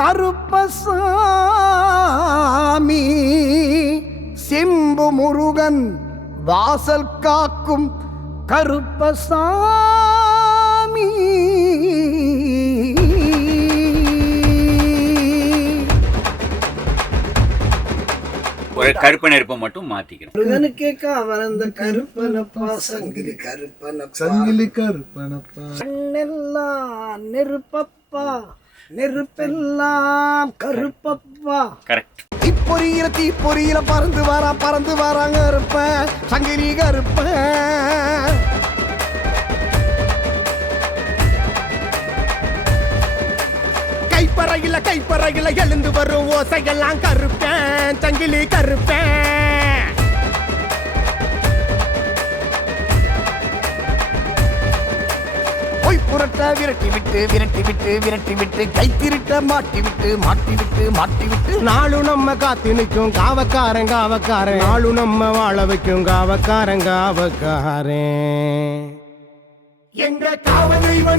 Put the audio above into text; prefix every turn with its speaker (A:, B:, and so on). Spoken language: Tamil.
A: கருப்பசாமி. செம்பு முருகன் வாசல் காக்கும் கருப்பசாமி.
B: ஒரு கருப்பு நெருப்பை மட்டும் மாத்திக்கிறேன்
A: முருகனுக்கே காவலந்த கருப்பனப்பா சங்கிலி கருப்பனப்பா
C: சங்கிலி கருப்பனப்பா
A: கண்ணெல்லாம் நெருப்பப்பா. நெருப்பெல்லாம் கருப்பப்பா.
B: கரெக்ட்
A: தீப்பொறியில தீப்பொறியில பறந்து வரா பறந்து வராங்க இருப்ப. சங்கிலி கருப்ப. கைப்பறையில கைப்பறையில எழுந்து வரும் ஓசையெல்லாம் கருப்பேன். சங்கிலி கருப்பேன். பொய் புரட்ட விரட்டி விட்டு விரட்டி விட்டு விரட்டி விட்டு கை திருட்ட மாட்டி விட்டு மாட்டி விட்டு மாட்டி விட்டு
D: நாளும் நம்ம காத்து நிற்கும் காவக்காரன் காவக்காரன். நாளும் நம்ம வாழ வைக்கும் காவக்காரன் காவக்காரன்.
A: எங்க காவல் தெய்வம்